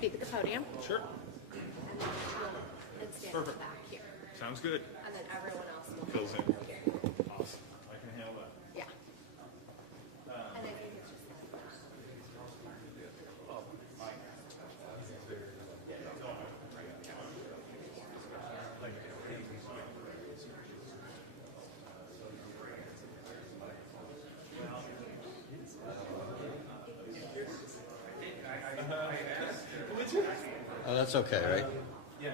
speak at the podium. Sure. And stand in the back here. Sounds good. And then everyone else will Fills in. here. Awesome. I can handle that. Yeah. And I think it's just Oh, that's okay, right? Yeah.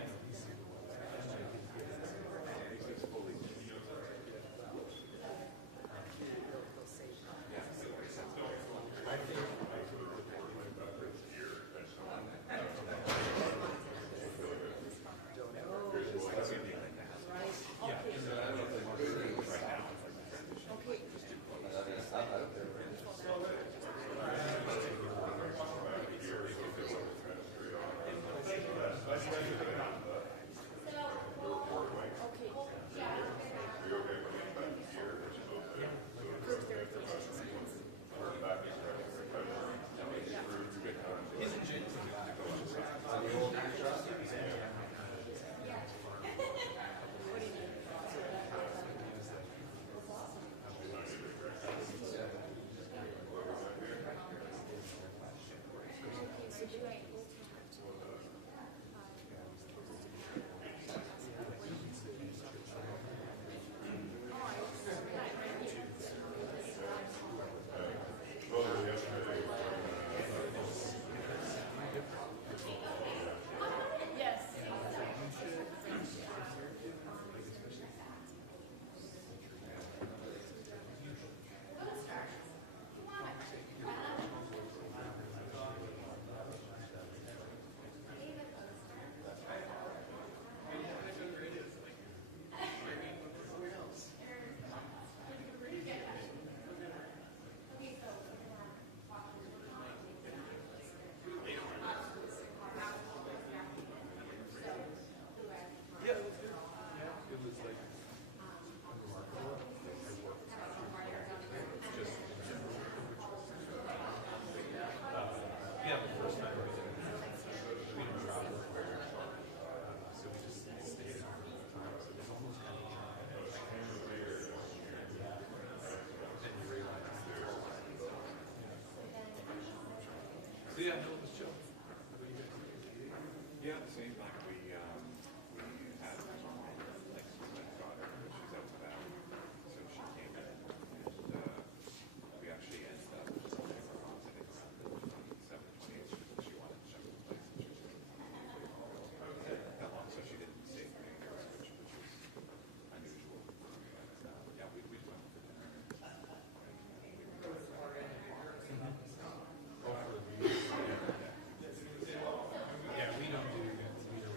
Yeah, no, it was chill. Yeah, same. Like we had like my daughter, she's out of that, so she came in, and we actually ended up just selling her house. I think around the 27, 28. She wanted to check the place, and she said that long, so she didn't stay for any years, which was unusual. Yeah, we went for dinner. Yeah, we don't do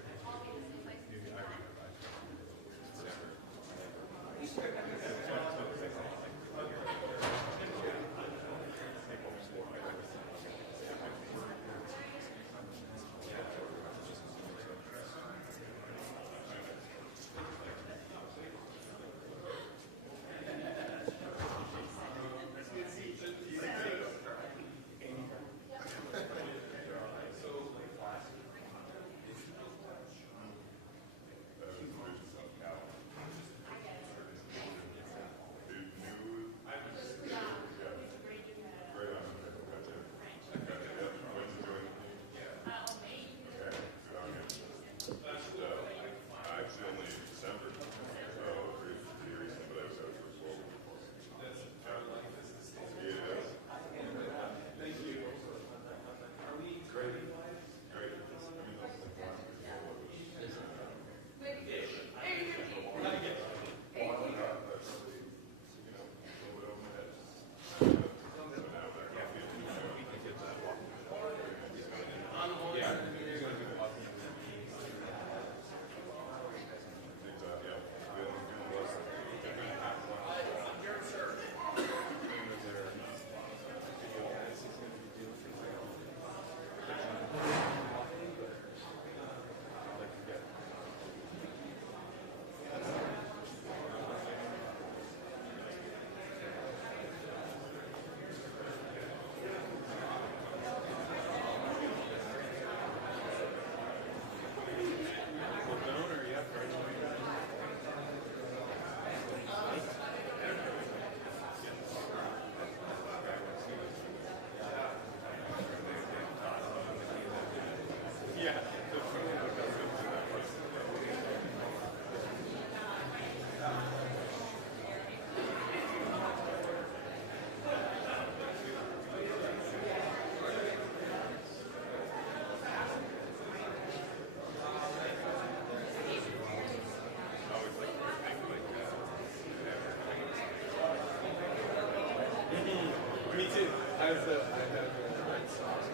Me too. I have the red sauce.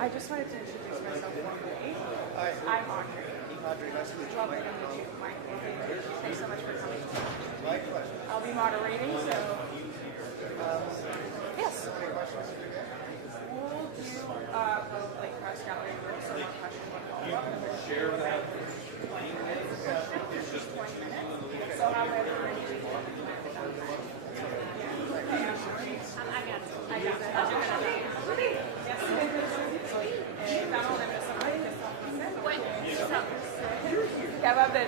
I just wanted to introduce myself formally. I'm Audrey. Audrey, nice to meet you. Lovely to meet you. Thanks so much for coming. My pleasure. I'll be moderating, so yes. Any questions? We'll do like press gallery rules, so one question, one follow-up. Share that. It's just 20 minutes. So however many people I got it. Yes. ¿Qué va a haber?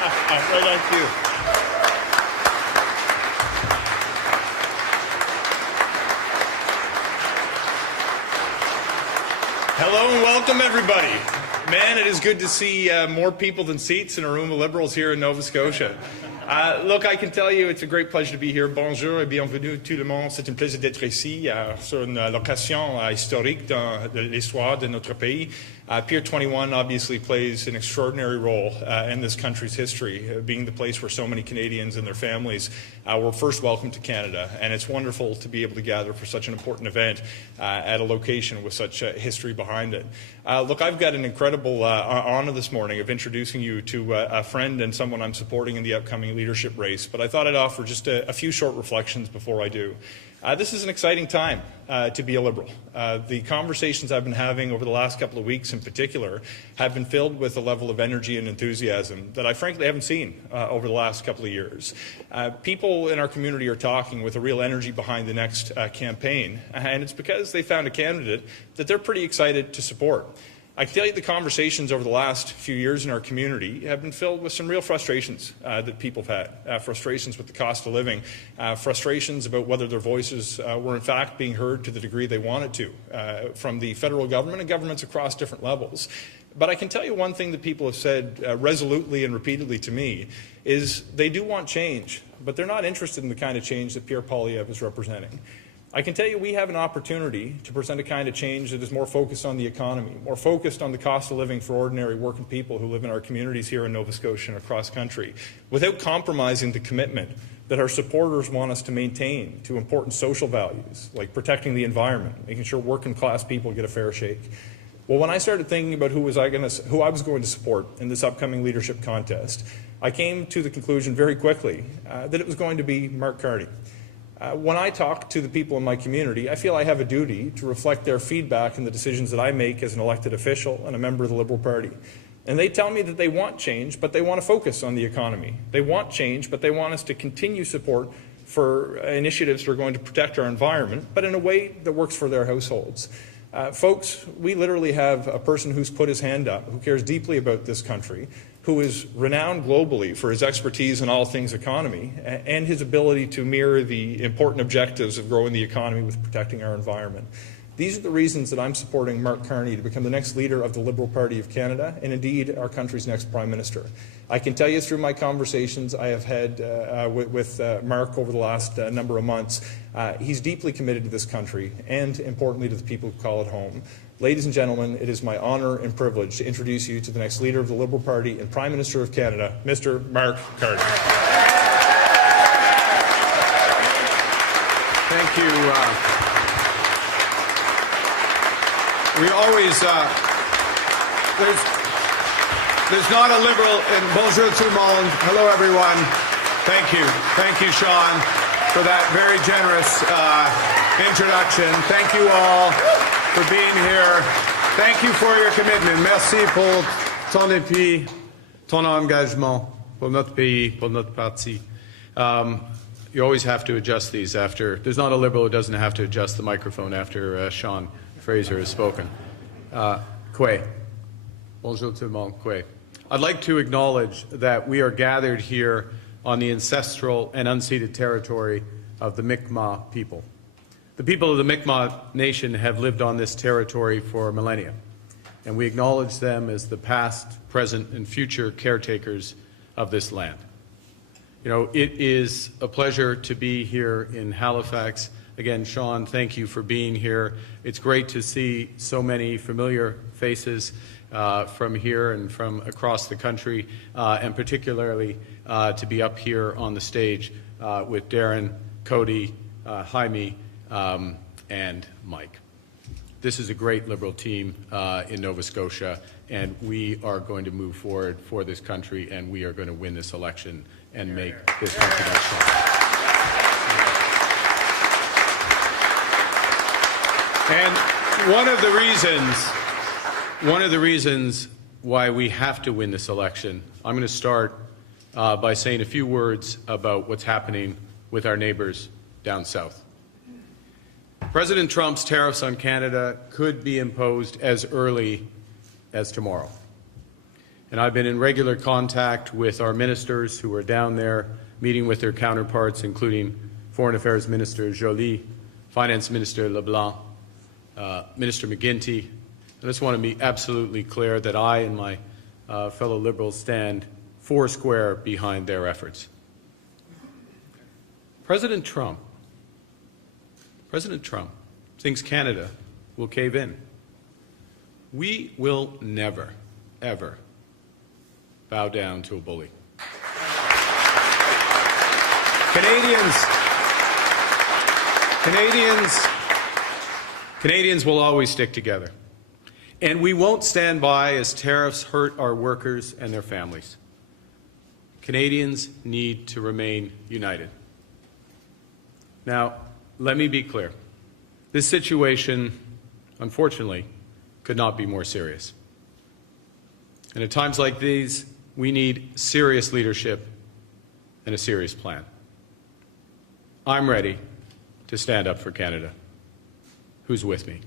Right on cue. Hello and welcome, everybody. Man, it is good to see more people than seats in a room of Liberals here in Nova Scotia. Look, I can tell you it's a great pleasure to be here. Bonjour et bienvenue tout le monde. C'est un plaisir d'être ici sur une location historique dans l'histoire de notre pays. Pier 21 obviously plays an extraordinary role in this country's history, being the place where so many Canadians and their families were first welcomed to Canada. And it's wonderful to be able to gather for such an important event at a location with such history behind it. Look, I've got an incredible honor this morning of introducing you to a friend and someone I'm supporting in the upcoming leadership race, but I thought I'd offer just a few short reflections before I do. This is an exciting time to be a Liberal. The conversations I've been having over the last couple of weeks in particular have been filled with a level of energy and enthusiasm that I frankly haven't seen over the last couple of years. People in our community are talking with a real energy behind the next campaign, and it's because they found a candidate that they're pretty excited to support. I can tell you the conversations over the last few years in our community have been filled with some real frustrations that people have had. Frustrations with the cost of living, frustrations about whether their voices were in fact being heard to the degree they wanted to from the federal government and governments across different levels. But I can tell you one thing that people have said resolutely and repeatedly to me is they do want change, but they're not interested in the kind of change that Pierre Poilievre is representing. I can tell you we have an opportunity to present a kind of change that is more focused on the economy, more focused on the cost of living for ordinary working people who live in our communities here in Nova Scotia and across country, without compromising the commitment that our supporters want us to maintain to important social values like protecting the environment, making sure working class people get a fair shake. Well, when I started thinking about who I was going to support in this upcoming leadership contest, I came to the conclusion very quickly that it was going to be Mark Carney. When I talk to the people in my community, I feel I have a duty to reflect their feedback in the decisions that I make as an elected official and a member of the Liberal Party. And they tell me that they want change, but they want to focus on the economy. They want change, but they want us to continue support for initiatives that are going to protect our environment, but in a way that works for their households. Folks, we literally have a person who's put his hand up, who cares deeply about this country, who is renowned globally for his expertise in all things economy and his ability to mirror the important objectives of growing the economy with protecting our environment. These are the reasons that I'm supporting Mark Carney to become the next leader of the Liberal Party of Canada and indeed our country's next Prime Minister. I can tell you through my conversations I have had with Mark over the last number of months, he's deeply committed to this country and importantly to the people who call it home. Ladies and gentlemen, it is my honour and privilege to introduce you to the next leader of the Liberal Party and Prime Minister of Canada, Mr. Mark Carney. Thank you. We always, there's not a Liberal, and bonjour tout le monde. Hello, everyone. Thank you. Thank you, Sean, for that very generous introduction. Thank you all for being here. Thank you for your commitment. Merci pour ton appui, ton engagement pour notre pays, pour notre parti. You always have to adjust these after. There's not a Liberal who doesn't have to adjust the microphone after Sean Fraser has spoken. Kwe. Bonjour tout le monde. Kwe. I'd like to acknowledge that we are gathered here on the ancestral and unceded territory of the Mi'kmaq people. The people of the Mi'kmaq Nation have lived on this territory for millennia, and we acknowledge them as the past, present, and future caretakers of this land. You know, it is a pleasure to be here in Halifax. Again, Sean, thank you for being here. It's great to see so many familiar faces from here and from across the country, and particularly to be up here on the stage with Darren, Cody, Jaime, and Mike. This is a great Liberal team in Nova Scotia, and we are going to move forward for this country, and we are going to win this election and make this country much stronger. And one of the reasons why we have to win this election, I'm going to start by saying a few words about what's happening with our neighbors down south. President Trump's tariffs on Canada could be imposed as early as tomorrow. And I've been in regular contact with our ministers who are down there, meeting with their counterparts, including Foreign Affairs Minister Joly, Finance Minister LeBlanc, Minister McGuinty. I just want to be absolutely clear that I and my fellow Liberals stand foursquare behind their efforts. President Trump thinks Canada will cave in. We will never, ever bow down to a bully. Canadians will always stick together. And we won't stand by as tariffs hurt our workers and their families. Canadians need to remain united. Now, let me be clear. This situation, unfortunately, could not be more serious. And at times like these, we need serious leadership and a serious plan. I'm ready to stand up for Canada. Who's with me?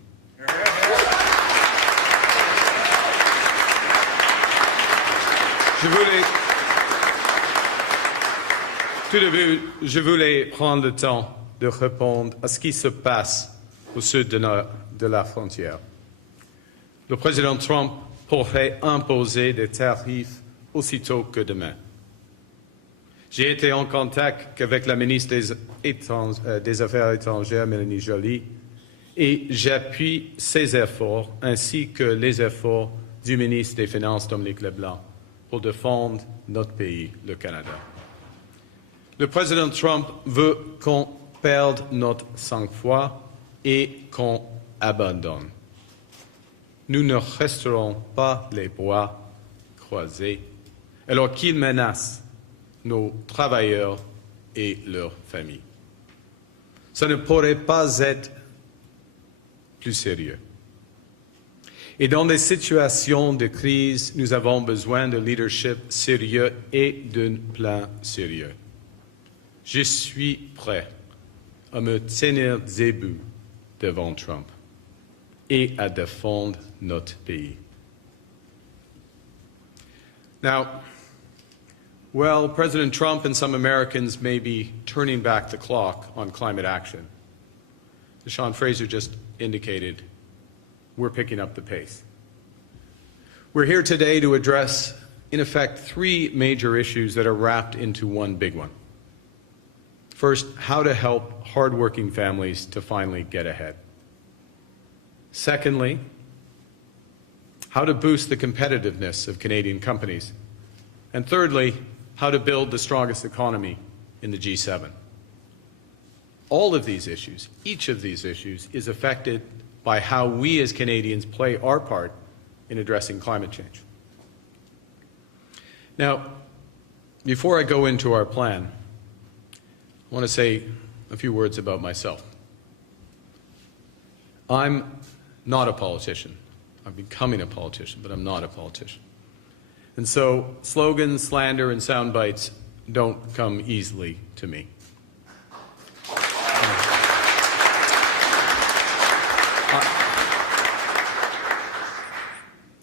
Tout début, je voulais prendre le temps de répondre à ce qui se passe au sud de la frontière. Le président Trump pourrait imposer des tarifs aussitôt que demain. J'ai été en contact avec la ministre des Affaires étrangères, Mélanie Joly, et j'appuie ses efforts ainsi que les efforts du ministre des Finances, Dominique Leblanc, pour défendre notre pays, le Canada. Le président Trump veut qu'on perde notre sang-froid et qu'on abandonne. Nous ne resterons pas les bras croisés alors qu'il menace nos travailleurs et leurs familles. Ça ne pourrait pas être plus sérieux. Et dans des situations de crise, nous avons besoin de leadership sérieux et d'un plan sérieux. Je suis prêt à me tenir debout devant Trump et à défendre notre pays. Now, well, President Trump and some Americans may be turning back the clock on climate action. As Sean Fraser just indicated, we're picking up the pace. We're here today to address, in effect, three major issues that are wrapped into one big one. First, how to help hardworking families to finally get ahead. Secondly, how to boost the competitiveness of Canadian companies. And thirdly, how to build the strongest economy in the G7. All of these issues, each of these issues, is affected by how we as Canadians play our part in addressing climate change. Now, before I go into our plan, I want to say a few words about myself. I'm not a politician. I'm becoming a politician, but I'm not a politician. And so slogans, slander, and sound bites don't come easily to me.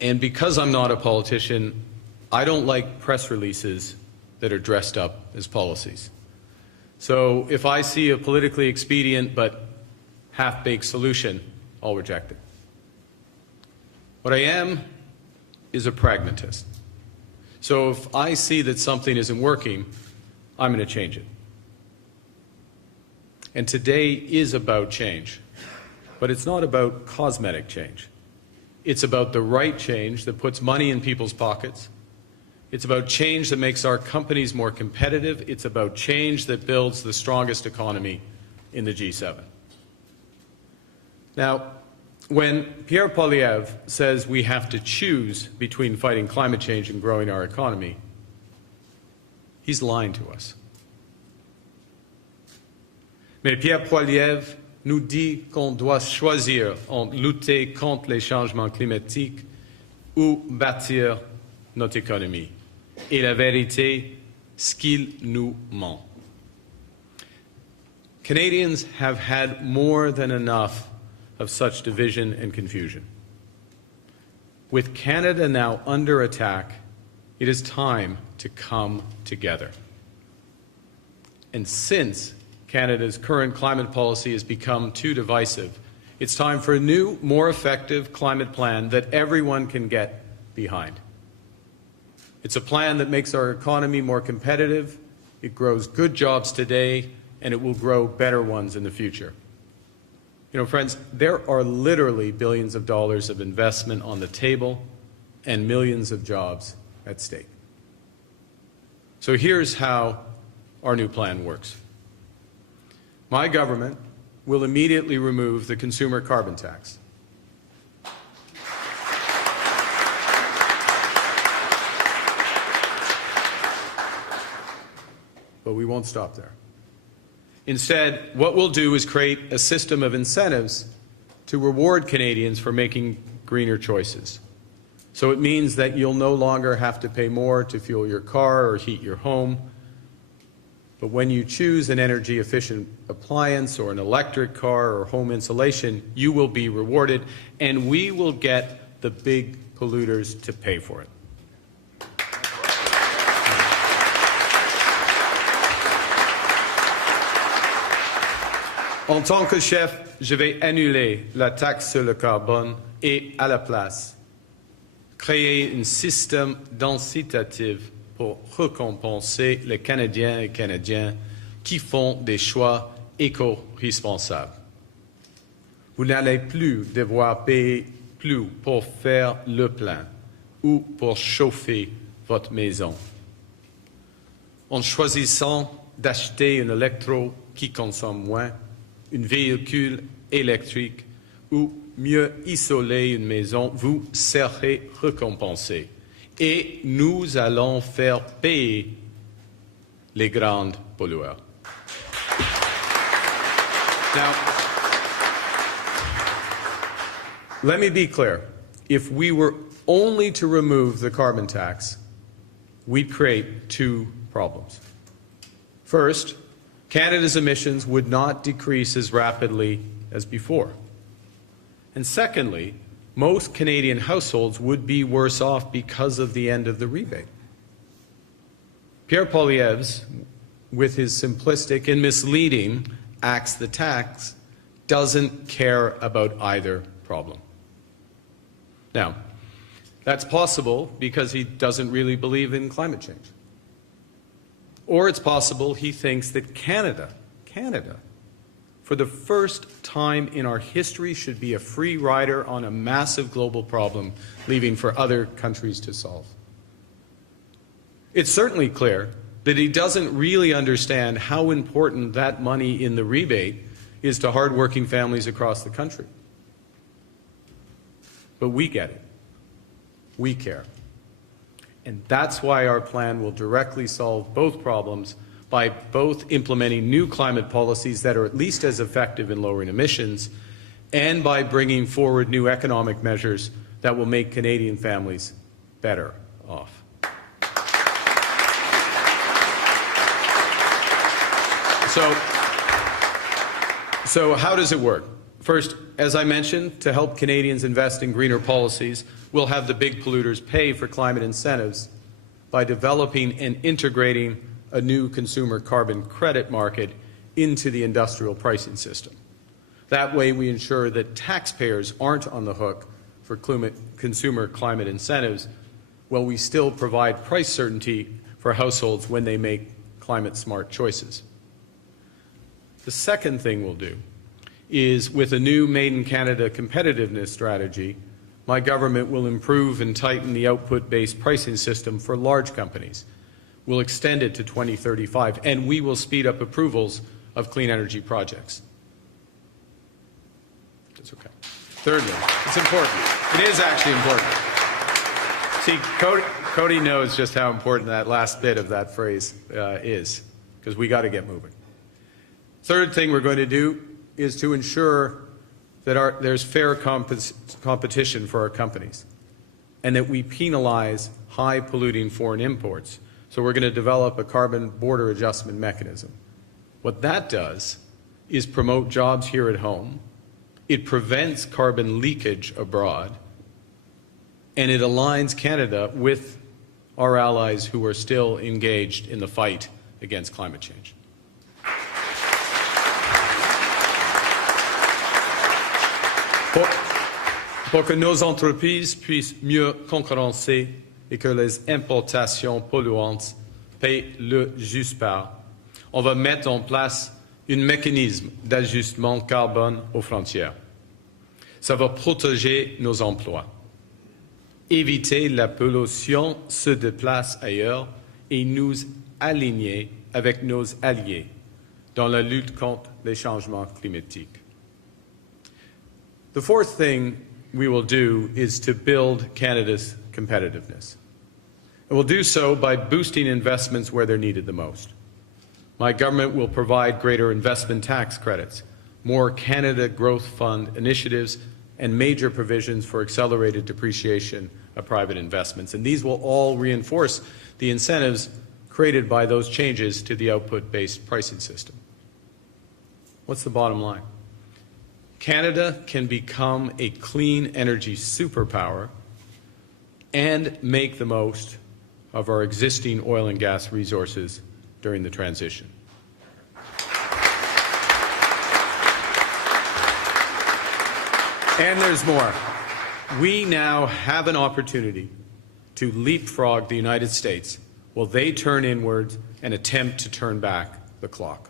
And because I'm not a politician, I don't like press releases that are dressed up as policies. So if I see a politically expedient but half-baked solution, I'll reject it. What I am is a pragmatist. So if I see that something isn't working, I'm going to change it. And today is about change, but it's not about cosmetic change. It's about the right change that puts money in people's pockets. It's about change that makes our companies more competitive. It's about change that builds the strongest economy in the G7. Now, when Pierre Poilievre says we have to choose between fighting climate change and growing our economy, he's lying to us. Mais Pierre Poilievre nous dit qu'on doit choisir entre lutter contre les changements climatiques ou bâtir notre économie. Et la vérité, c'est qu'il nous ment. Canadians have had more than enough of such division and confusion. With Canada now under attack, It is time to come together. And since Canada's current climate policy has become too divisive, it's time for a new, more effective climate plan that everyone can get behind. It's a plan that makes our economy more competitive, it grows good jobs today, and it will grow better ones in the future. You know, friends, there are literally billions of dollars of investment on the table and millions of jobs at stake. So here's how our new plan works. My government will immediately remove the consumer carbon tax. But we won't stop there. Instead, what we'll do is create a system of incentives to reward Canadians for making greener choices. So it means that you'll no longer have to pay more to fuel your car or heat your home. But when you choose an energy-efficient appliance or an electric car or home insulation, you will be rewarded, and we will get the big polluters to pay for it. En tant que chef, je vais annuler la taxe sur le carbone et, à la place, créer un système d'incitatif pour récompenser les Canadiens et Canadiennes qui font des choix éco-responsables. Vous n'allez plus devoir payer plus pour faire le plein ou pour chauffer votre maison. En choisissant d'acheter un électro qui consomme moins, un véhicule électrique ou mieux isoler une maison, vous serez récompensé. Et nous allons faire payer les grands pollueurs. Now, let me be clear. If we were only to remove the carbon tax, we'd create two problems. First, Canada's emissions would not decrease as rapidly as before. And secondly, most Canadian households would be worse off because of the end of the rebate. Pierre Poilievre's, with his simplistic and misleading axe the tax, doesn't care about either problem. Now, that's possible because he doesn't really believe in climate change. Or it's possible he thinks that Canada, for the first time in our history, should be a free rider on a massive global problem, leaving for other countries to solve. It's certainly clear that he doesn't really understand how important that money in the rebate is to hardworking families across the country. But we get it. We care. And that's why our plan will directly solve both problems by both implementing new climate policies that are at least as effective in lowering emissions and by bringing forward new economic measures that will make Canadian families better off. So how does it work? First, as I mentioned, to help Canadians invest in greener policies, we'll have the big polluters pay for climate incentives by developing and integrating a new consumer carbon credit market into the industrial pricing system. That way we ensure that taxpayers aren't on the hook for consumer climate incentives, while we still provide price certainty for households when they make climate-smart choices. The second thing we'll do is, with a new Made in Canada competitiveness strategy, my government will improve and tighten the output-based pricing system for large companies. We'll extend it to 2035, and we will speed up approvals of clean energy projects. That's okay. Thirdly, it's important. It is actually important. See, Cody knows just how important that last bit of that phrase is, because we got to get moving. Third thing we're going to do is to ensure that there's fair competition for our companies and that we penalize high-polluting foreign imports. So we're going to develop a carbon border adjustment mechanism. What that does is promote jobs here at home, it prevents carbon leakage abroad, and it aligns Canada with our allies who are still engaged in the fight against climate change. Pour que nos entreprises puissent mieux concurrencer et que les importations polluantes paient le juste part, on va mettre en place un mécanisme d'ajustement carbone aux frontières. Ça va protéger nos emplois, éviter la pollution se déplace ailleurs et nous aligner avec nos alliés dans la lutte contre les changements climatiques. The fourth thing we will do is to build Canada's competitiveness. And we'll do so by boosting investments where they're needed the most. My government will provide greater investment tax credits, more Canada Growth Fund initiatives, and major provisions for accelerated depreciation of private investments. And these will all reinforce the incentives created by those changes to the output-based pricing system. What's the bottom line? Canada can become a clean energy superpower and make the most of our existing oil and gas resources during the transition. And there's more. We now have an opportunity to leapfrog the United States while they turn inward and attempt to turn back the clock.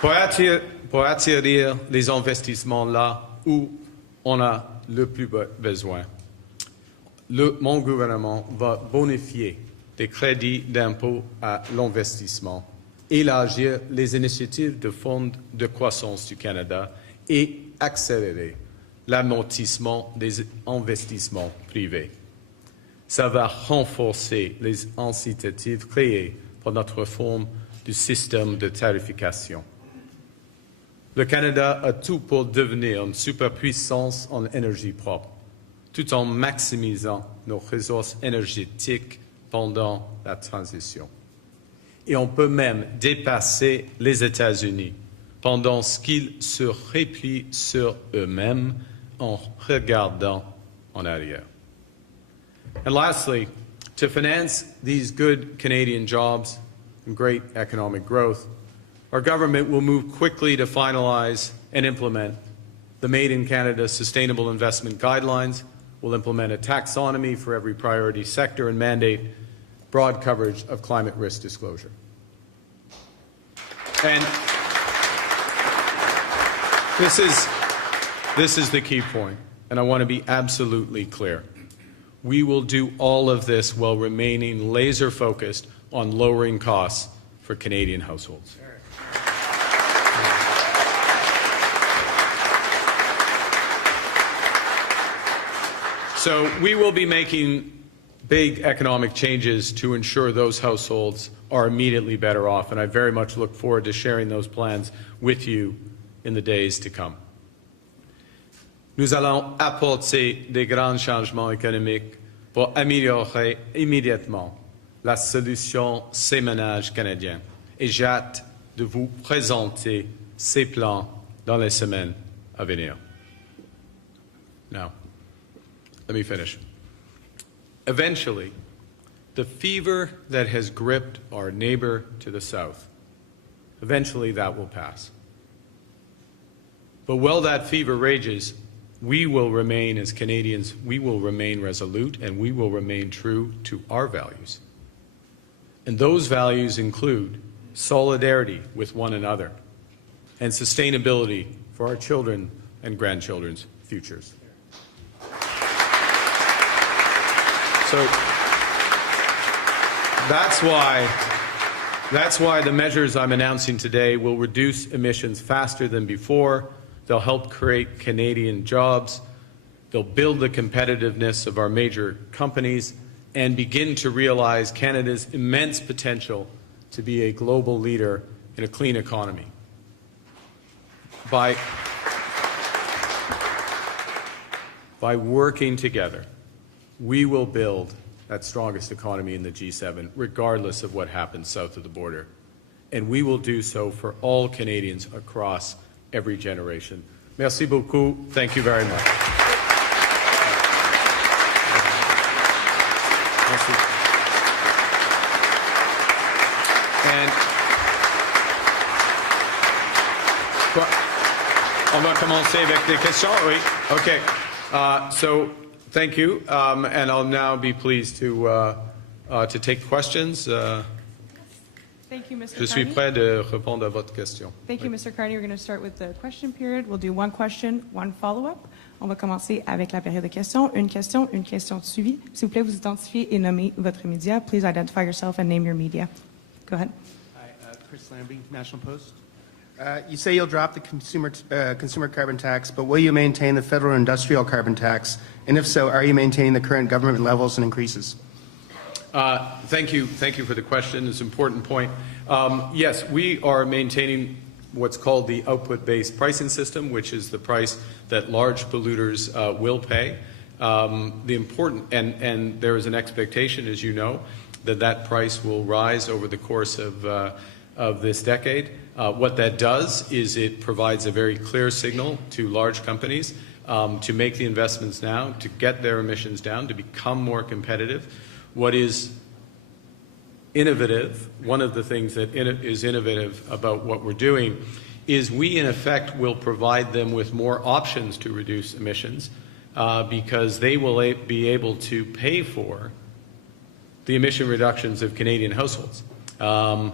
Pour attirer les investissements là où on a le plus besoin, mon gouvernement va bonifier des crédits d'impôt à l'investissement, élargir les initiatives de Fonds de croissance du Canada et accélérer l'amortissement des investissements privés. Ça va renforcer les incitatifs créés par notre réforme du système de tarification. Le Canada a tout pour devenir une superpuissance en énergie propre, tout en maximisant nos ressources énergétiques pendant la transition. Et on peut même dépasser les États-Unis pendant qu'ils se replient sur eux-mêmes en regardant en arrière. And lastly, to finance these good Canadian jobs and great economic growth, our government will move quickly to finalize and implement the Made in Canada Sustainable Investment Guidelines. We'll implement a taxonomy for every priority sector and mandate broad coverage of climate risk disclosure. And this is the key point, and I want to be absolutely clear. We will do all of this while remaining laser-focused on lowering costs for Canadian households. So we will be making big economic changes to ensure those households are immediately better off, and I very much look forward to sharing those plans with you in the days to come. Nous allons apporter des grands changements économiques pour améliorer immédiatement la solution ces ménages canadiens. Et j'ai hâte de vous présenter ces plans dans les semaines à venir. Now, let me finish. Eventually, the fever that has gripped our neighbor to the south, eventually that will pass. But while that fever rages, we will remain, as Canadians, we will remain resolute and we will remain true to our values. And those values include solidarity with one another and sustainability for our children and grandchildren's futures. So that's why the measures I'm announcing today will reduce emissions faster than before. They'll help create Canadian jobs. They'll build the competitiveness of our major companies and begin to realize Canada's immense potential to be a global leader in a clean economy. By working together, we will build that strongest economy in the G7, regardless of what happens south of the border. And we will do so for all Canadians across every generation. Merci beaucoup. Thank you very much. Merci. And quoi? On va commencer avec des questions, oui. Okay. So thank you, and I'll now be pleased to take questions. Thank you, Mr. Je suis Carney. prêt de répondre à votre question. Thank you, Mr. Carney. We're going to start with the question period. We'll do one question, one follow-up. On va commencer avec la période de questions. Une question de suivi. S'il vous plaît, vous identifiez et nommez votre média. Please identify yourself and name your media. Go ahead. Hi, Chris Lambie, National Post. You say you'll drop the consumer carbon tax, but will you maintain the federal industrial carbon tax? And if so, are you maintaining the current government levels and increases? Thank you for the question. It's an important point. Yes, we are maintaining what's called the output-based pricing system, which is the price that large polluters will pay. The important and there is an expectation, as you know, that price will rise over the course of this decade. What that does is it provides a very clear signal to large companies to make the investments now, to get their emissions down, to become more competitive. What is innovative, one of the things that is innovative about what we're doing, is we, in effect, will provide them with more options to reduce emissions because they will be able to pay for the emission reductions of Canadian households. To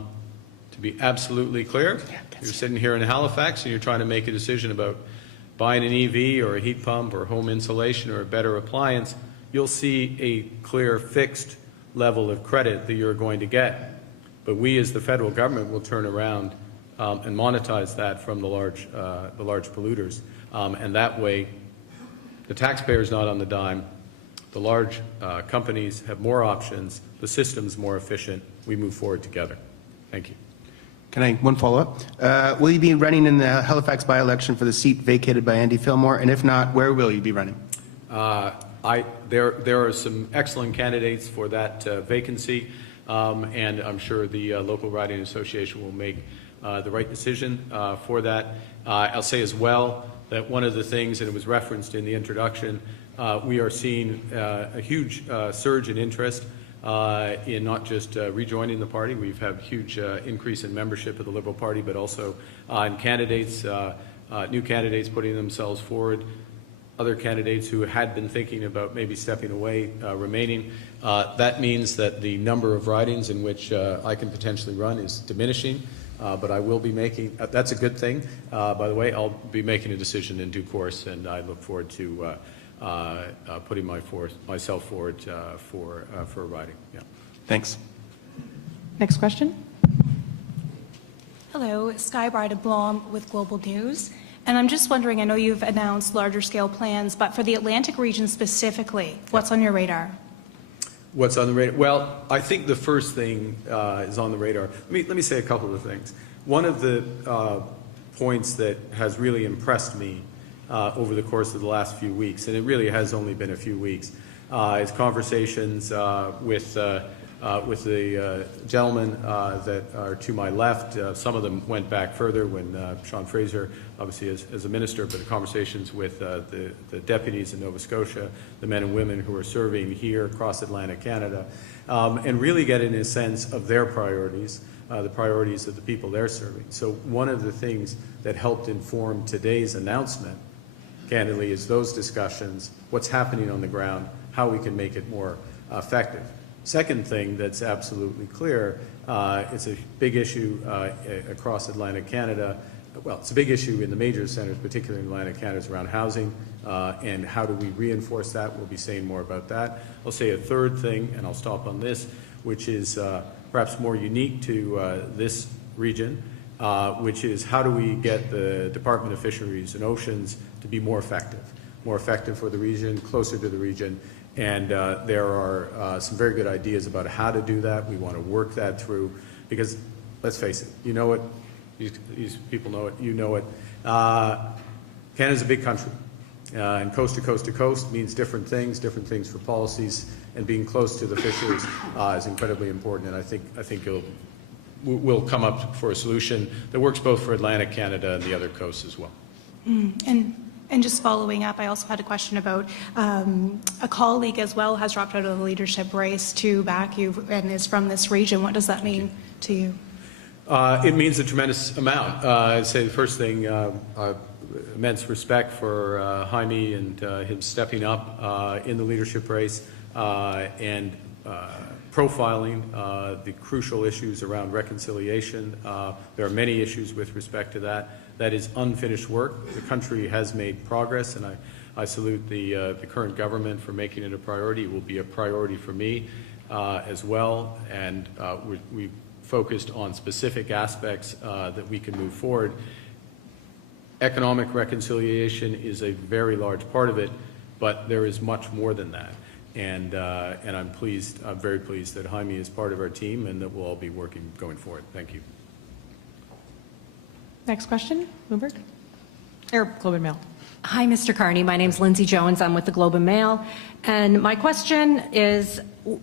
be absolutely clear, you're sitting here in Halifax and you're trying to make a decision about buying an EV or a heat pump or home insulation or a better appliance, you'll see a clear fixed level of credit that you're going to get. But we as the federal government will turn around and monetize that from the large polluters. And that way, the taxpayer's not on the dime. The large companies have more options. The system's more efficient. We move forward together. Thank you. Can I, one follow-up? Will you be running in the Halifax by-election for the seat vacated by Andy Fillmore? And if not, where will you be running? There are some excellent candidates for that vacancy, and I'm sure the local riding association will make the right decision for that. I'll say as well that one of the things, and it was referenced in the introduction, we are seeing a huge surge in interest in not just rejoining the party. We've had a huge increase in membership of the Liberal Party, but also in candidates, new candidates putting themselves forward, other candidates who had been thinking about maybe stepping away, remaining. That means that the number of ridings in which I can potentially run is diminishing, but I will be making, that's a good thing. By the way, I'll be making a decision in due course, and I look forward to putting myself forward for a riding. Yeah. Thanks. Next question. Hello, Sky Brida Blom with Global News. And I'm just wondering, I know you've announced larger scale plans, but for the Atlantic region specifically, what's on your radar? What's on the radar? Well, I think the first thing is on the radar. Let me say a couple of things. One of the points that has really impressed me over the course of the last few weeks, and it really has only been a few weeks, is conversations with the gentlemen that are to my left. Some of them went back further when Sean Fraser, obviously as a minister, but the conversations with the deputies in Nova Scotia, the men and women who are serving here across Atlantic Canada, and really getting a sense of their priorities, the priorities of the people they're serving. So one of the things that helped inform today's announcement, candidly, is those discussions, what's happening on the ground, how we can make it more effective. Second thing that's absolutely clear, it's a big issue across Atlantic Canada. Well, it's a big issue in the major centres, particularly in Atlantic Canada, is around housing, and how do we reinforce that? We'll be saying more about that. I'll say a third thing, and I'll stop on this, which is perhaps more unique to this region, which is how do we get the Department of Fisheries and Oceans to be more effective for the region, closer to the region. And there are some very good ideas about how to do that. We want to work that through because, let's face it, you know it, these people know it, you know it. Canada's a big country, and coast to coast to coast means different things for policies, and being close to the fishers is incredibly important, and I think we'll come up for a solution that works both for Atlantic Canada and the other coasts as well. And And just following up, I also had a question about a colleague as well has dropped out of the leadership race to back you and is from this region. What does that mean to you? It means a tremendous amount. I'd say the first thing, immense respect for Jaime and him stepping up in the leadership race and profiling the crucial issues around reconciliation. There are many issues with respect to that. That is unfinished work. The country has made progress, and I salute the current government for making it a priority. It will be a priority for me as well, and we focused on specific aspects that we can move forward. Economic reconciliation is a very large part of it, but there is much more than that. And I'm very pleased that Jaime is part of our team and that we'll all be working going forward. Thank you. Next question, Bloomberg? Or Globe and Mail. Hi, Mr. Carney. My name's Lindsay Jones. I'm with the Globe and Mail. And my question is,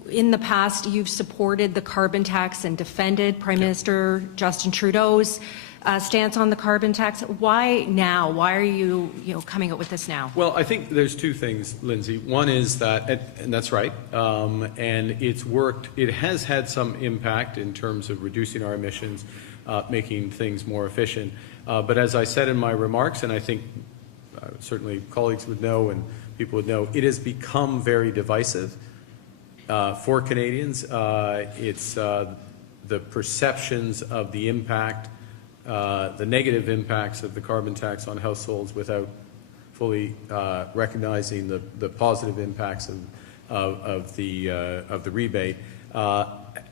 in the past, you've supported the carbon tax and defended Prime Minister Justin Trudeau's stance on the carbon tax. Why now? Why are you coming up with this now? Well, I think there's two things, Lindsay. One is that, and that's right, and it's worked. It has had some impact in terms of reducing our emissions, making things more efficient. But as I said in my remarks, and I think certainly colleagues would know and people would know, it has become very divisive for Canadians. It's the perceptions of the impact, the negative impacts of the carbon tax on households without fully recognizing the positive impacts of the rebate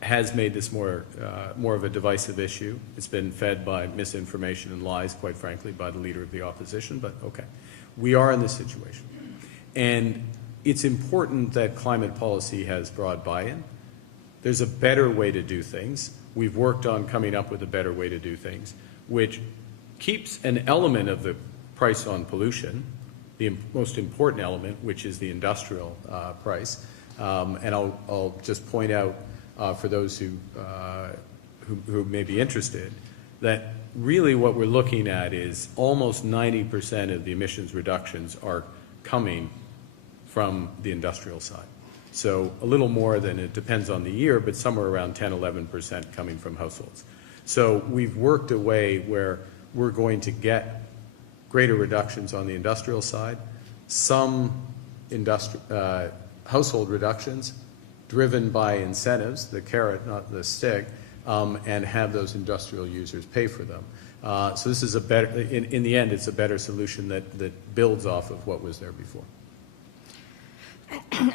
has made this more of a divisive issue. It's been fed by misinformation and lies, quite frankly, by the Leader of the Opposition, but okay. We are in this situation. And it's important that climate policy has broad buy-in. There's a better way to do things. We've worked on coming up with a better way to do things, which keeps an element of the price on pollution, the most important element, which is the industrial price. And I'll just point out for those who may be interested that really what we're looking at is almost 90% of the emissions reductions are coming from the industrial side. So a little more than, it depends on the year, but somewhere around 10, 11% coming from households. So we've worked a way where we're going to get greater reductions on the industrial side, some household reductions driven by incentives, the carrot, not the stick, and have those industrial users pay for them. So this is a better, in the end, it's a better solution that builds off of what was there before.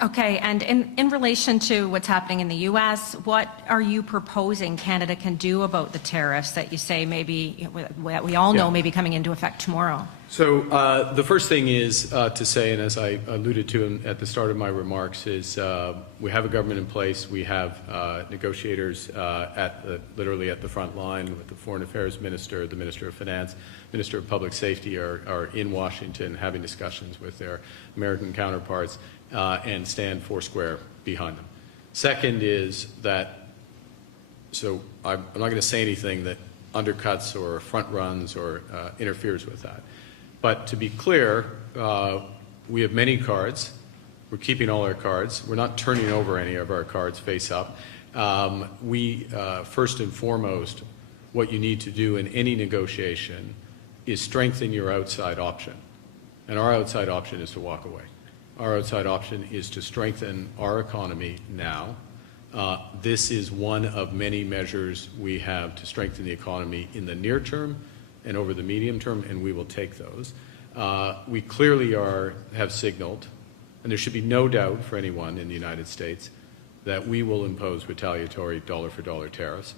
Okay, and in relation to what's happening in the U.S., what are you proposing Canada can do about the tariffs that you say maybe, we all know may be coming into effect tomorrow? So the first thing is to say, and as I alluded to at the start of my remarks, is we have a government in place. We have negotiators literally at the front line with the Foreign Affairs Minister, the Minister of Finance, Minister of Public Safety are in Washington having discussions with their American counterparts and stand foursquare behind them. Second is that, so I'm not going to say anything that undercuts or front runs or interferes with that. But to be clear, we have many cards. We're keeping all our cards. We're not turning over any of our cards face up. First and foremost, what you need to do in any negotiation is strengthen your outside option. And our outside option is to walk away. Our outside option is to strengthen our economy now. This is one of many measures we have to strengthen the economy in the near term and over the medium term, and we will take those. We clearly have signaled, and there should be no doubt for anyone in the United States, that we will impose retaliatory dollar-for-dollar tariffs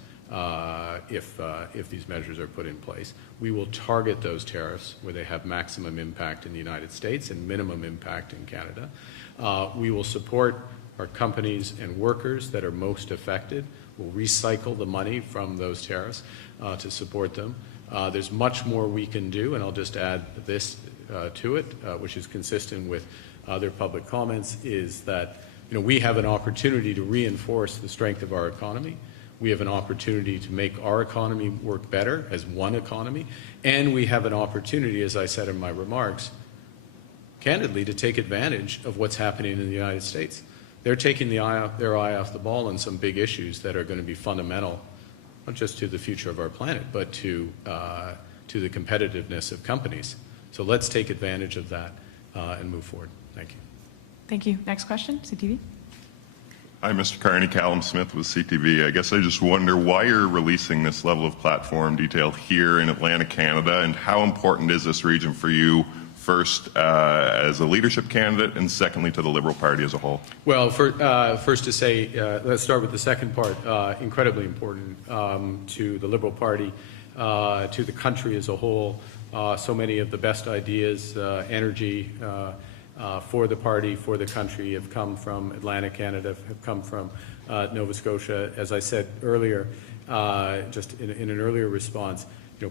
if these measures are put in place. We will target those tariffs where they have maximum impact in the United States and minimum impact in Canada. We will support our companies and workers that are most affected. We'll recycle the money from those tariffs to support them. There's much more we can do, and I'll just add this to it, which is consistent with other public comments, is that we have an opportunity to reinforce the strength of our economy. We have an opportunity to make our economy work better as one economy, and we have an opportunity, as I said in my remarks, candidly, to take advantage of what's happening in the United States. They're taking their eye off the ball on some big issues that are going to be fundamental, not just to the future of our planet, but to the competitiveness of companies. So let's take advantage of that and move forward. Thank you. Thank you. Next question, CTV. Hi, Mr. Carney. Callum Smith with CTV. I guess I just wonder why you're releasing this level of platform detail here in Atlantic, Canada, and how important is this region for you, first as a leadership candidate, and secondly to the Liberal Party as a whole? Well, first to say, let's start with the second part. Incredibly important to the Liberal Party, to the country as a whole. So many of the best ideas, energy, for the party, for the country, have come from Atlantic Canada, have come from Nova Scotia. As I said earlier, just in an earlier response,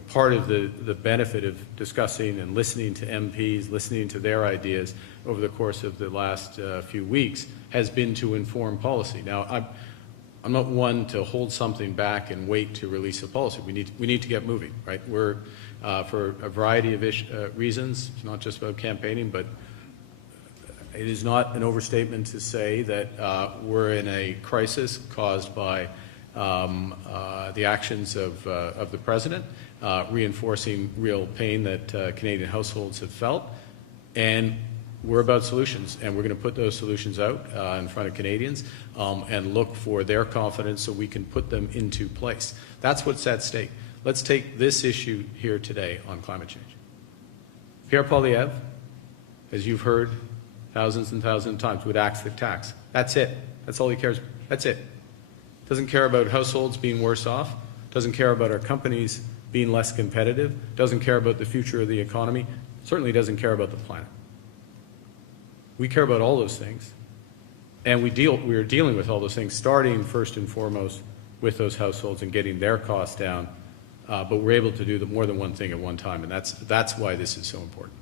part of the benefit of discussing and listening to MPs, listening to their ideas over the course of the last few weeks has been to inform policy. Now, I'm not one to hold something back and wait to release a policy. We need to get moving, right? We're for a variety of reasons. It's not just about campaigning, but it is not an overstatement to say that we're in a crisis caused by the actions of the president, reinforcing real pain that Canadian households have felt. And we're about solutions, and we're going to put those solutions out in front of Canadians and look for their confidence so we can put them into place. That's what's at stake. Let's take this issue here today on climate change. Pierre Poilievre, as you've heard thousands and thousands of times, would axe the tax. That's it. That's all he cares about. That's it. Doesn't care about households being worse off. Doesn't care about our companies being less competitive. Doesn't care about the future of the economy. Certainly doesn't care about the planet. We care about all those things. And we are dealing with all those things, starting first and foremost with those households and getting their costs down. But we're able to do more than one thing at one time, and that's why this is so important.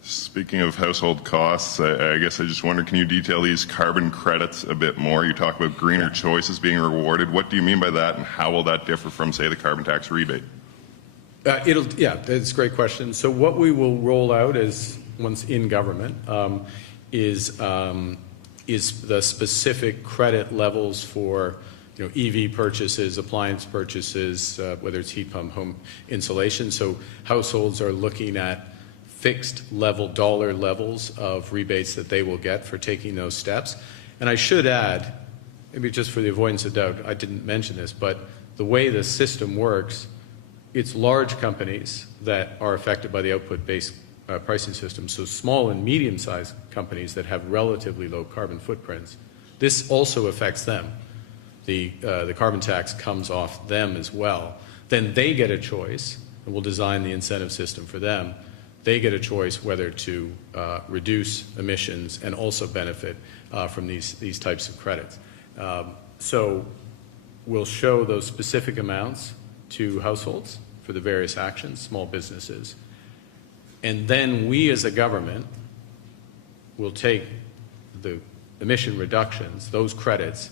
Speaking of household costs, I guess I just wonder, can you detail these carbon credits a bit more? You talk about greener choices being rewarded. What do you mean by that, and how will that differ from, say, the carbon tax rebate? That's a great question. So what we will roll out once in government is the specific credit levels for EV purchases, appliance purchases, whether it's heat pump, home insulation. So households are looking at fixed level dollar levels of rebates that they will get for taking those steps. And I should add, maybe just for the avoidance of doubt, I didn't mention this, but the way the system works, it's large companies that are affected by the output-based pricing system, so small and medium-sized companies that have relatively low carbon footprints. This also affects them. The carbon tax comes off them as well. Then they get a choice, and we'll design the incentive system for them. They get a choice whether to reduce emissions and also benefit from these types of credits. So we'll show those specific amounts to households for the various actions, small businesses. And then we as a government will take the emission reductions, those credits,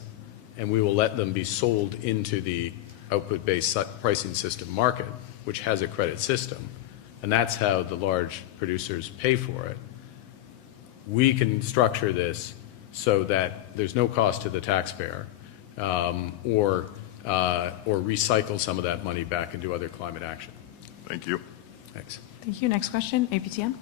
and we will let them be sold into the output-based pricing system market, which has a credit system. And that's how the large producers pay for it. We can structure this so that there's no cost to the taxpayer or recycle some of that money back into other climate action. Thank you. Thanks. Thank you. Next question, APTN.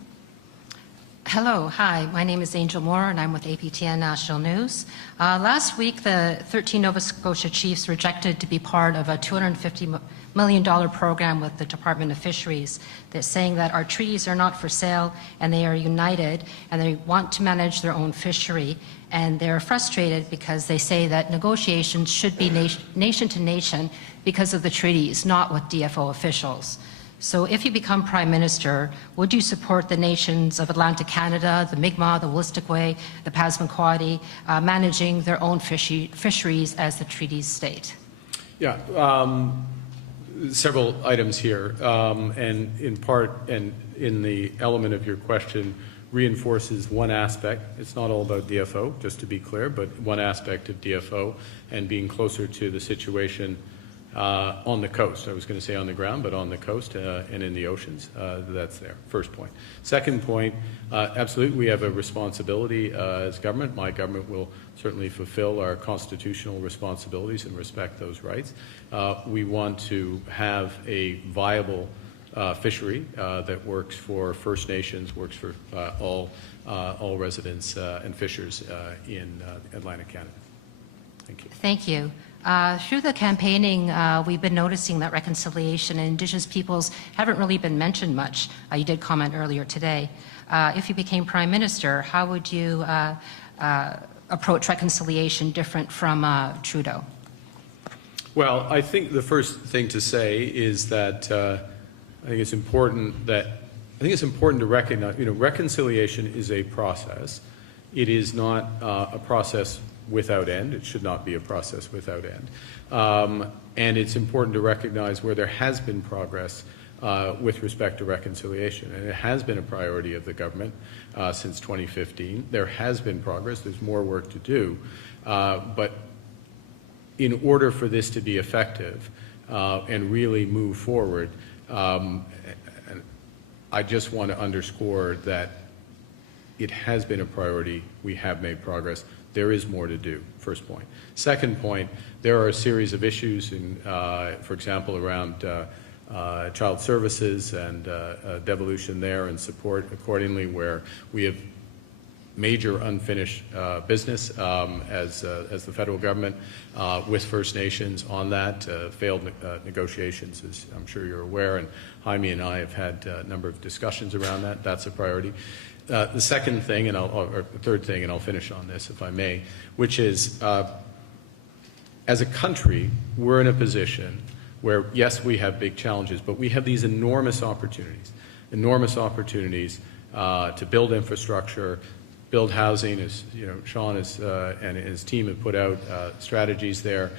Hello, hi, my name is Angel Moore and I'm with APTN National News. Last week, the 13 Nova Scotia Chiefs rejected to be part of a $250 million program with the Department of Fisheries that's saying that our treaties are not for sale and they are united and they want to manage their own fishery, and they're frustrated because they say that negotiations should be nation to nation because of the treaties, not with DFO officials. So if you become Prime Minister, would you support the nations of Atlantic Canada, the Mi'kmaq, the Wolastoqey, the Passamaquoddy, managing their own fisheries as the treaties state? Yeah, several items here, and in part, and in the element of your question, reinforces one aspect. It's not all about DFO, just to be clear, but one aspect of DFO and being closer to the situation on the coast. I was going to say on the ground, but on the coast and in the oceans. That's there. First point. Second point, absolutely, we have a responsibility as government. My government will certainly fulfill our constitutional responsibilities and respect those rights. We want to have a viable fishery that works for First Nations, works for all residents and fishers in Atlantic Canada. Thank you. Thank you. Through the campaigning, we've been noticing that reconciliation and Indigenous peoples haven't really been mentioned much. You did comment earlier today. If you became Prime Minister, how would you approach reconciliation different from Trudeau? Well, I think the first thing to say is that I think it's important to recognize, reconciliation is a process. It is not a process without end. It should not be a process without end. And it's important to recognize where there has been progress with respect to reconciliation. And it has been a priority of the government since 2015. There has been progress. There's more work to do. But in order for this to be effective and really move forward, I just want to underscore that it has been a priority. We have made progress. There is more to do, first point. Second point, there are a series of issues, for example, around child services and devolution there and support accordingly, where we have major unfinished business as the federal government with First Nations on that, failed negotiations, as I'm sure you're aware, and Jaime and I have had a number of discussions around that. That's a priority. The second thing, or third thing, and I'll finish on this if I may, which is as a country, we're in a position where, yes, we have big challenges, but we have these enormous opportunities to build infrastructure, build housing, as Sean and his team have put out strategies there,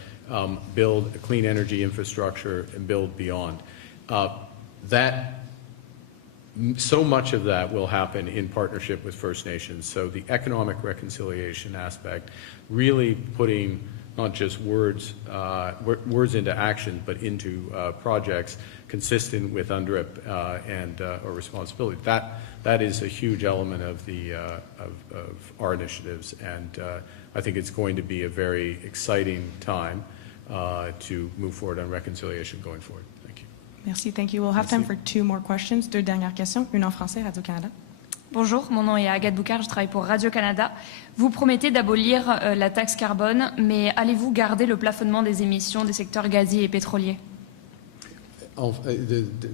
build a clean energy infrastructure, and build beyond. So much of that will happen in partnership with First Nations. So the economic reconciliation aspect, really putting not just words into action, but into projects consistent with UNDRIP and our responsibility. That is a huge element of our initiatives, and I think it's going to be a very exciting time to move forward on reconciliation going forward. Thank you. Merci, thank you. We'll have time for two more questions. Deux dernières questions, une en français, Radio-Canada. Bonjour, mon nom est Agathe Boucard, je travaille pour Radio-Canada. Vous promettez d'abolir la taxe carbone, mais allez-vous garder le plafonnement des émissions des secteurs gaziers et pétroliers?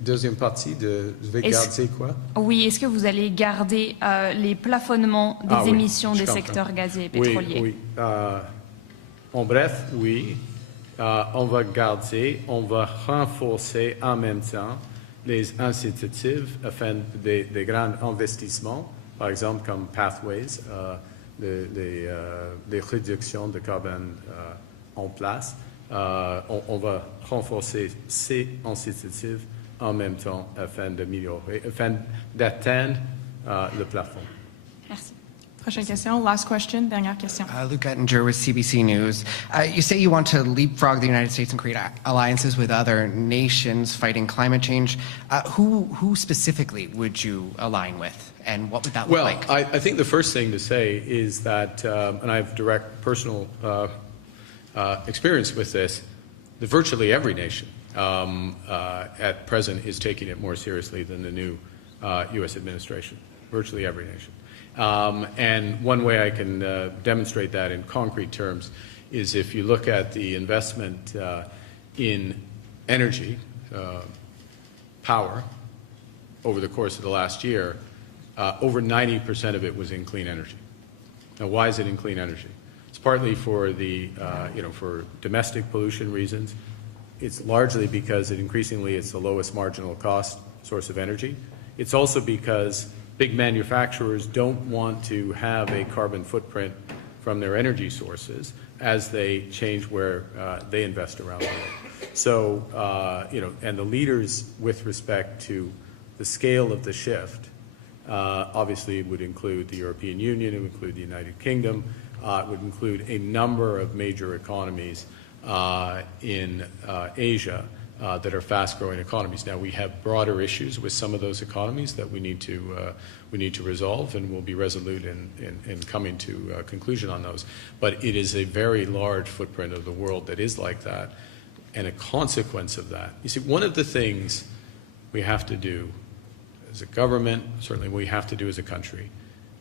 Deuxième partie, je vais garder quoi? Oui, est-ce que vous allez garder les plafonnements des émissions des secteurs gaziers et pétroliers? Oui. En bref, oui. On va garder, on va renforcer en même temps les incitatifs afin des grands investissements, par exemple comme Pathways, des réductions de carbone en place. On va renforcer ces incitatifs en même temps afin d'améliorer, afin d'atteindre le plafond. Merci. Prochaine question, last question, dernière question. Luke Ettinger with CBC News. You say you want to leapfrog the United States and create alliances with other nations fighting climate change. Who specifically would you align with, and what would that look like? Well, I think the first thing to say is that, and I have direct personal experience with this, that virtually every nation at present is taking it more seriously than the new U.S. administration. Virtually every nation. And one way I can demonstrate that in concrete terms is if you look at the investment in energy, power, over the course of the last year, over 90% of it was in clean energy. Now, why is it in clean energy? It's partly for for domestic pollution reasons. It's largely because increasingly it's the lowest marginal cost source of energy. It's also because big manufacturers don't want to have a carbon footprint from their energy sources as they change where they invest around the world. So, and the leaders with respect to the scale of the shift, obviously would include the European Union, it would include the United Kingdom, it would include a number of major economies in Asia that are fast-growing economies. Now, we have broader issues with some of those economies that we need to resolve, and we'll be resolute in coming to a conclusion on those. But it is a very large footprint of the world that is like that, and a consequence of that. You see, one of the things we have to do as a government, certainly we have to do as a country,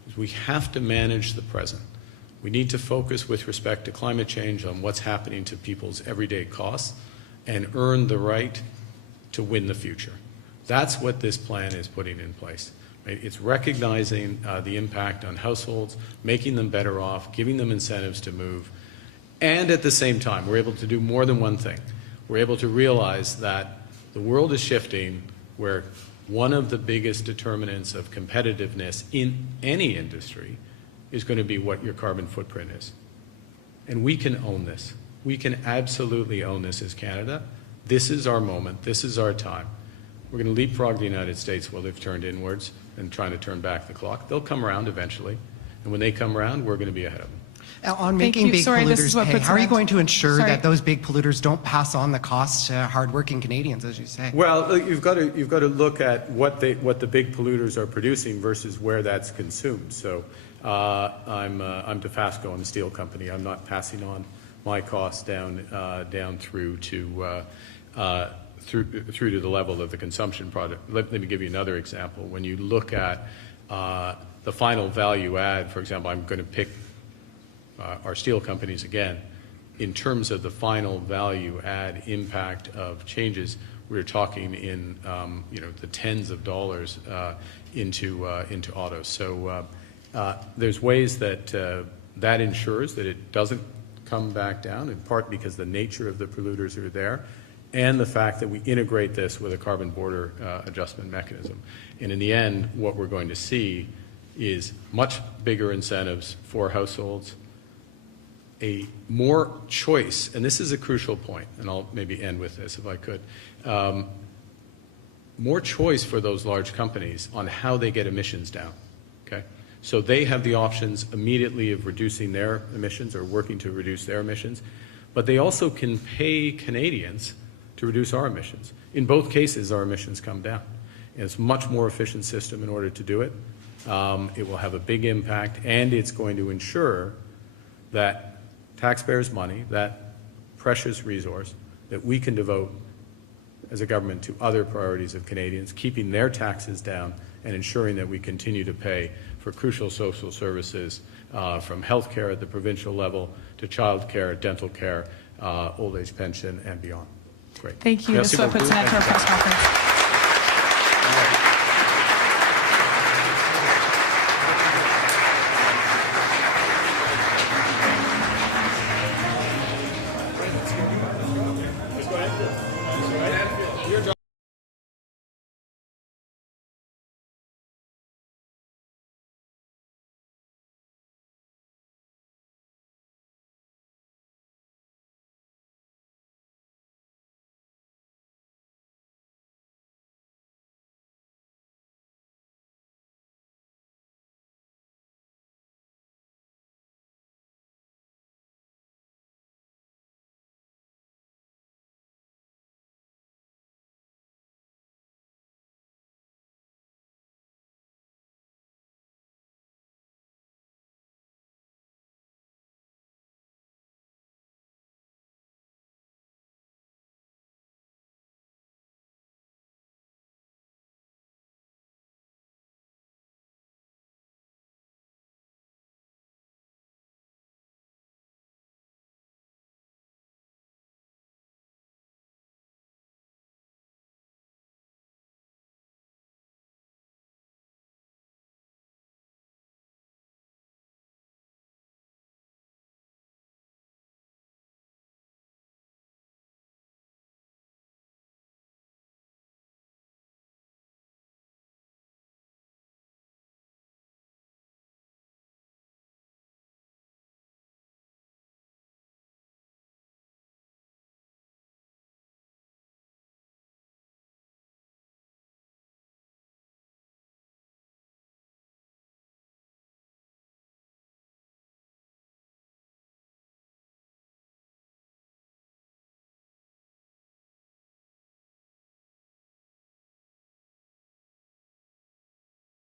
is we have to manage the present. We need to focus with respect to climate change on what's happening to people's everyday costs and earn the right to win the future. That's what this plan is putting in place. Right? It's recognizing the impact on households, making them better off, giving them incentives to move, and at the same time, we're able to do more than one thing. We're able to realize that the world is shifting where one of the biggest determinants of competitiveness in any industry is going to be what your carbon footprint is. And we can own this. We can absolutely own this as Canada. This is our moment. This is our time. We're going to leapfrog the United States while they've turned inwards and trying to turn back the clock. They'll come around eventually. And when they come around, we're going to be ahead of them. On making big polluters pay, how are you going to ensure Sorry. that those big polluters don't pass on the costs to hardworking Canadians, as you say? Well, you've got to look at what the big polluters are producing versus where that's consumed. So I'm DeFasco, I'm a steel company. I'm not passing on my costs down through to the level of the consumption product. Let me give you another example. When you look at the final value add, for example, I'm going to pick our steel companies again. In terms of the final value add impact of changes, we're talking in the tens of dollars into autos. So there's ways that that ensures that it doesn't come back down, in part because the nature of the polluters are there, and the fact that we integrate this with a carbon border adjustment mechanism. And in the end, what we're going to see is much bigger incentives for households, a more choice, and this is a crucial point, and I'll maybe end with this if I could, more choice for those large companies on how they get emissions down, okay? So they have the options immediately of reducing their emissions or working to reduce their emissions, but they also can pay Canadians to reduce our emissions. In both cases, our emissions come down. And it's a much more efficient system in order to do it. It will have a big impact, and it's going to ensure that taxpayers' money, that precious resource that we can devote as a government to other priorities of Canadians, keeping their taxes down and ensuring that we continue to pay for crucial social services from health care at the provincial level to child care, dental care, old age pension, and beyond. Great. Thank you. Merci This is what puts an end to our press conference.